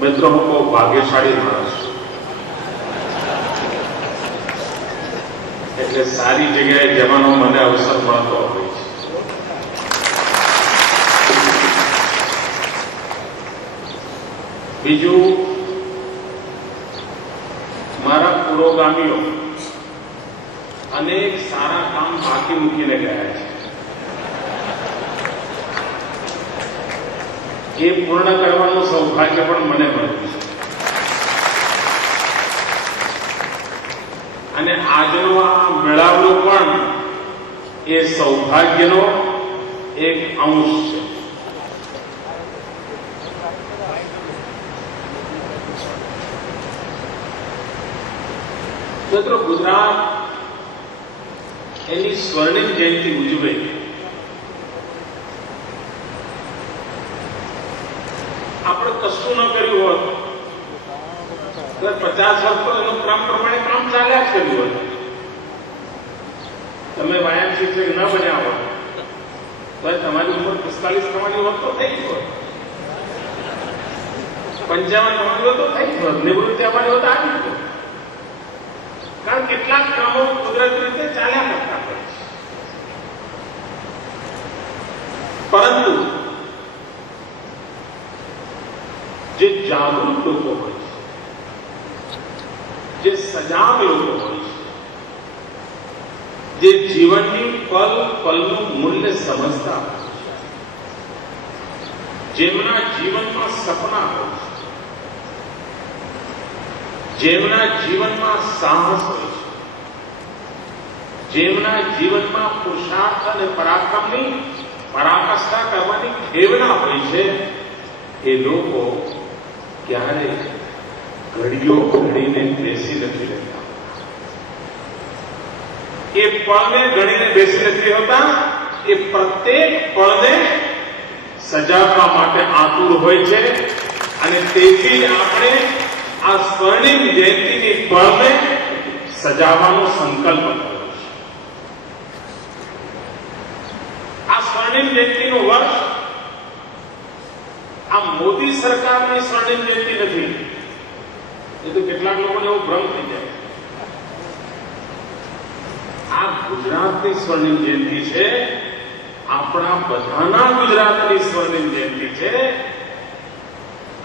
મિત્રો, હું બહુ ભાગ્યશાળી માણસ છું. એટલે સારી જગ્યાએ જવાનો મને અવસર મળતો હોય છે. બીજું, મારા પુરોગામીઓ અનેક સારા કામ બાકી મૂકીને ગયા છે. એ પૂર્ણ કરવાનું સૌભાગ્ય પણ મને મળ્યું છે. અને આજનો આ મેળાવડો પણ એ સૌભાગ્યનો એક અંશ છે. મિત્રો, ગુજરાત એની સ્વર્ણિમ જયંતિ ઉજવે આપણે કશું ન કર્યું હોત, 50 વર્ષ તો એનું ક્રમ પ્રમાણે કામ ચાલ્યા જ કર્યું હોત. તમે વાયામ શિક્ષક ન બન્યા હોત તો તમારી ઉંમર 45 થવાની હોત તો થઈ જ હોત, 55 થવાની હોત તો થઈ જ હોત, નિવૃત્તિ આવવાની હોત આવી જ હોત. કારણ કેટલાક કામો કુદરતી રીતે ચાલ્યા કરતા હોય છે. પરંતુ જે જાગૃત લોકો હોય છે, જે સજાગ લોકો હોય છે, જે જીવનની પલ પલનું મૂલ્ય સમજતા હોય છે, જેમના જીવનમાં સપના હોય છે, જેમના જીવનમાં સાહસ હોય છે, જેમના જીવનમાં પુરુષાર્થ અને પરાક્રમની પરાકાષ્ઠા કરવાની ખેવના હોય છે, એ લોકો ક્યારે ઘડીઓ ઘડીને બેસી નથી રહેતા. એ પળને ગણીને બેસી નથી હોતા. એ પ્રત્યેક પળને સજાવવા માટે આતુર હોય છે. અને તેથી આપણે આ સ્વર્ણિમ જયંતિની પળને સજાવવાનો સંકલ્પ કર્યો છે. આ સ્વર્ણિમ જયંતિનું વર્ષ આ મોદી સરકારની સ્વર્ણિમ જયંતિ નથી. એ તો કેટલાક લોકોને એવો ભ્રમ થઈ જાય. આ ગુજરાતની સ્વર્ણિમ જયંતિ છે. આપણા બધાના ગુજરાતની સ્વર્ણિમ જયંતિ છે.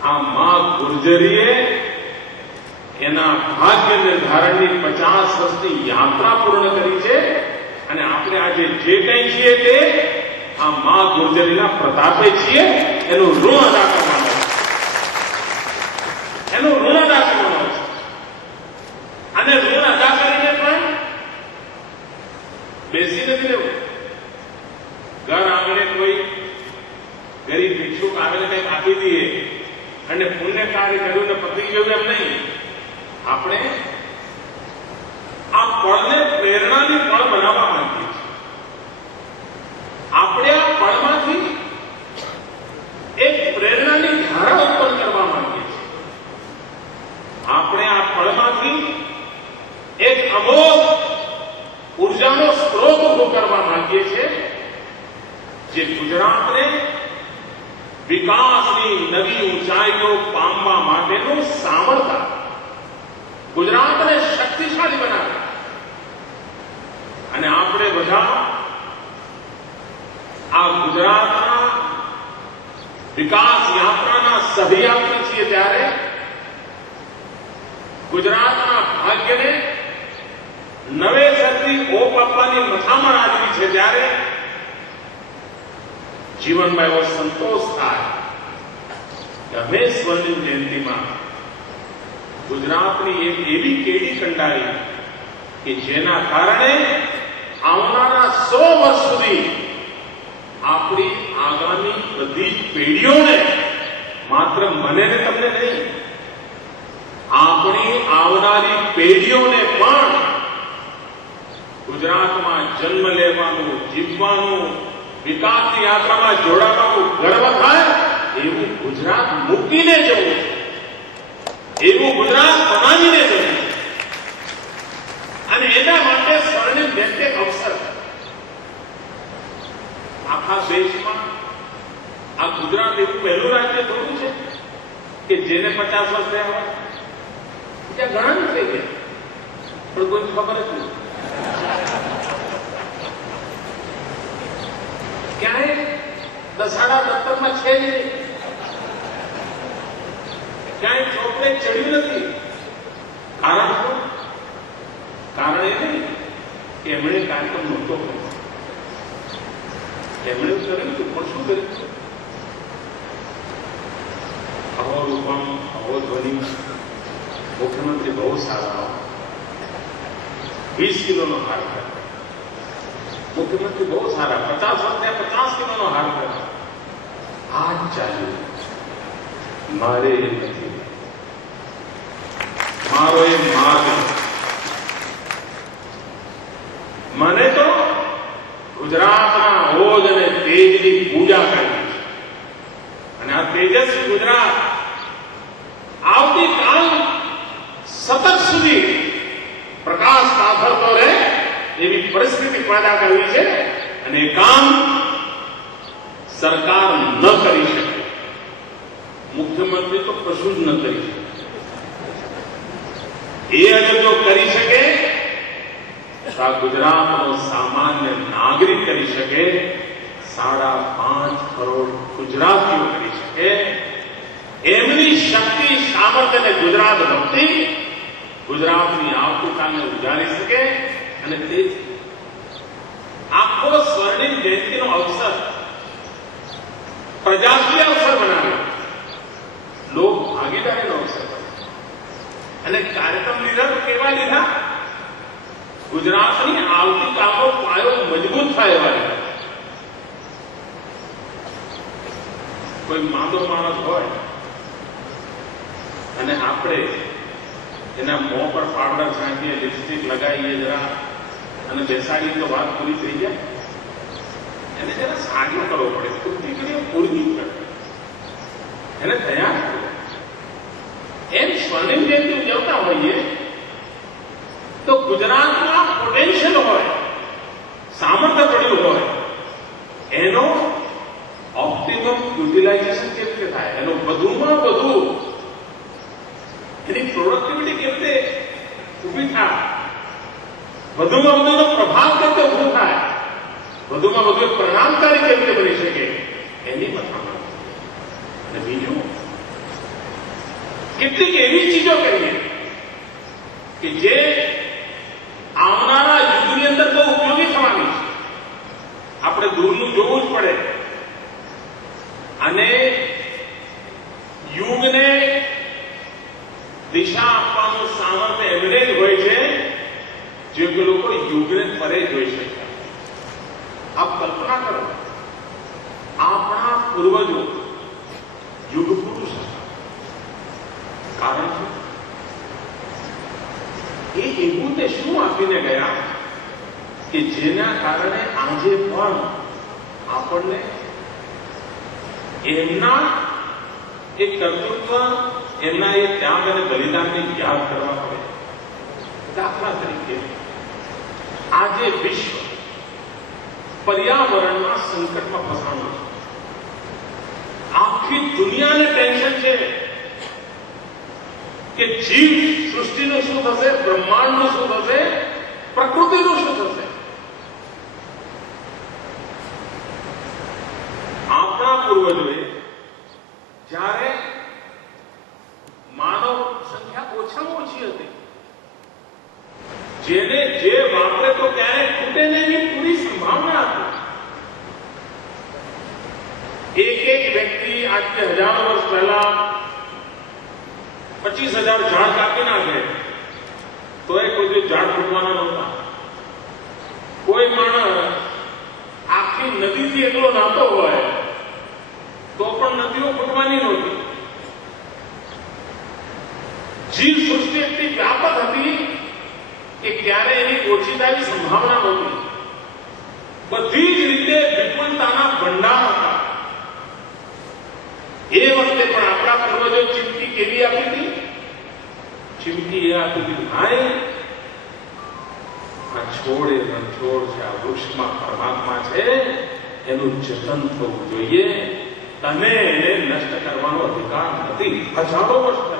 આ મા ગુર્જરીએ એના ભાગ્ય નિર્ધારણની 50 વર્ષની યાત્રા પૂર્ણ કરી છે. અને આપણે આજે જે કંઈ છીએ તે આ મા ગુર્જરીના પ્રતાપે છીએ. એનું ઋણ અદા કરવાનું છે. એનું ઋણ અદા કરવાનું છે. અને ઋણ અદા કરીને પણ બેસી નથી રહેવું. ઘર આંગણે કોઈ ગરીબ ભિક્ષુક આવીને કંઈક આપી દઈએ અને પુણ્ય કાર્ય કર્યું ને પતી ગયું એમ નહીં. આપણે આ પળને પ્રેરણાની પળ બનાવવા માંગીએ છીએ. આપણે આ પળમાંથી એક પ્રેરણાની ધારા ઉત્પન્ન કરવા માંગીએ છીએ. આપણે આ પળમાંથી એક અમોઘ ઉર્જાનો સ્ત્રોત ઉભો કરવા માંગીએ છીએ, જે ગુજરાતને વિકાસની નવી ઊંચાઈઓ પામવા માટેનું સામર્થ્ય, ગુજરાતને શક્તિશાળી બનાવે. અને આપણે બધા આ ગુજરાતના વિકાસ યાત્રાના સહયાત્રી છીએ. ત્યારે ગુજરાતના ભાગ્યને નવેસરથી ઓપ આપવાની મથામણ આવી છે. ત્યારે જીવનમાં એવો સંતોષ થાય કે અમે સ્વર્ણિમ જયંતિમાં ગુજરાતની એક એવી કેડી કંડારી કે જેના કારણે આવનારા 100 વર્ષ સુધી આપણી આગામી બધી જ પેઢીઓને, માત્ર મને ને તમને નહીં, આપણી આવનારી પેઢીઓને પણ ગુજરાતમાં જન્મ લેવાનું, જીવવાનું, વિકાસની યાત્રામાં જોડાવાનું ગર્વ થાય એવું ગુજરાત મૂકીને જવું છે. એવું ગુજરાત બનાવીને જવું છે. અને એના માટે સ્વર્ણિમ જયંતિ અવસર આખા દેશમાં આ ગુજરાત એવું પહેલું રાજ્ય થોડું છે કે જેને 50 વર્ષ થયા હોય ત્યાં ઘણા જ થઈ ગયા, પણ કોઈ ખબર જ નહીં. ક્યાંય દસાડા દફતરમાં છે જ નહીં, ક્યાંય ચોકલેટ ચડ્યું નથી. કારણ શું? કારણ એ નહીં કે એમણે કાર્યક્રમ નહોતો કર્યો. એમણે કર્યું હતું, પણ શું કર્યું? અહો રૂપમ અહો ધ્વનિ. મુખ્યમંત્રી બહુ સારા, 20 કિલોનો હાર કર્યો. મુખ્યમંત્રી બહુ સારા, 50 વર્ષે 50 કિલોનો હાર કર્યો. આ જ ચાલ્યું. મારે એ નથી, મારો એ માર્ગ. મને તો ગુજરાતના ઓજ અને તેજની પૂજા કરવી છે. અને આ તેજસ્વી ગુજરાત આવતીકાલ સતત સુધી પ્રકાશ પાથરતો રહે એવી પરિસ્થિતિ પેદા કરવી છે. અને એ કામ સરકાર ન કરી શકે, મુખ્યમંત્રી તો કશું જ ન કરી શકે. એ અગર જો કરી શકે તો આ ગુજરાતનો સામાન્ય નાગરિક કરી શકે, 5.5 કરોડ ગુજરાતીઓ કરી શકે. એમની શક્તિ, સામર્થ્ય અને ગુજરાત ભક્તિ ગુજરાતની આવતીકાલને ઉજારી શકે. અને તે આખો સ્વર્ણિમ જયંતિનો અવસર પ્રજાકીય અવસર બનાવ્યો, લોક ભાગીદારીનો અવસર બનાવ્યો. અને કાર્યક્રમ લીધા તો કેવા લીધા? ગુજરાતની આવતીકાલનો પાયો મજબૂત થાય એવા લીધા. કોઈ માંદો માણસ હોય અને આપણે એના મોં પર પાવડર છાંટીએ, લિપસ્ટિક લગાવીએ જરા અને બેસાડીએ તો વાત પૂરી થઈ જાય. એને જરા સાજો કરવો પડે, તો દીકરીઓ પૂરી કરે, એને તૈયાર કરો. એમ સ્વર્ણિમ જયંતિ ઉજવતા હોઈએ તો ગુજરાતમાં પોટેન્શિયલ હોય, સામર્થ્ય પડ્યું હોય, એનો ઓપ્ટિમમ યુટિલાઇઝેશન કેવી રીતે થાય, એનો વધુમાં વધુ એની પ્રોડક્ટિવિટી કેવી રીતે ઊભી થાય, વધુમાં વધુનો પ્રભાવ કેવી રીતે ઊભો થાય, વધુમાં વધુ પરિણામકારી કેવી રીતે બની શકે, એની મથામણ. અને બીજું, કેટલીક એવી ચીજો કરીએ કે જે આવનારા યુગની અંદર બહુ ઉપયોગી થવાની છે. આપણે દૂરનું જોવું જ પડે અને યુગને દિશા આપવાનું સામર્થ્ય એમને જ હોય છે જે લોકો યુગને પરે જોઈ શકે. આપ કલ્પના કરો, આપણા પૂર્વજો યુગ પુરુષ હતા. કારણ શું? એ એવું તે શું આપીને ગયા કે જેના કારણે આજે પણ આપણને એમના એ કર્તૃત્વ, એમના એ ત્યાગ અને બલિદાનને યાદ કરવા પડે. દાખલા તરીકે આજે વિશ્વ પર્યાવરણના સંકટમાં ફસાણું છે. આખી દુનિયાને ટેન્શન છે કે જીવ સૃષ્ટિનું શું થશે, બ્રહ્માંડનું શું થશે, પ્રકૃતિનું શું થશે. આપણા પૂર્વજોએ જ્યારે માનવ સંખ્યા ઓછામાં ઓછી હતી, જેને જે વાપરે તો ક્યારેક ખૂટે ને એની પૂરી સંભાવના હતી. એક વ્યક્તિ આજથી હજારો વર્ષ પહેલા 25,000 ઝાડ કાપી નાખે તો એ કોઈ ઝાડ ફૂટવાના નહોતા. કોઈ માણસ આખી નદીથી એકલો નાતો હોય તો પણ નદીઓ ફૂટવાની નહોતી. જીવ સૃષ્ટિ એટલી વ્યાપક હતી કે ક્યારે એની ઓછીતાની સંભાવના નહોતી. બધી જ રીતે વિપુલતાના ભંડાર હતા. એ વખતે પણ આપણા પૂર્વજો ચીમકી કેવી આપી હતી? ચીમકી એ આપી હતી, ભાઈ આ છોડ એ રણછોડ છે, આ વૃક્ષમાં પરમાત્મા છે, એનું જતન થવું જોઈએ, તને એને નષ્ટ કરવાનો અધિકાર નથી. હજારો વર્ષ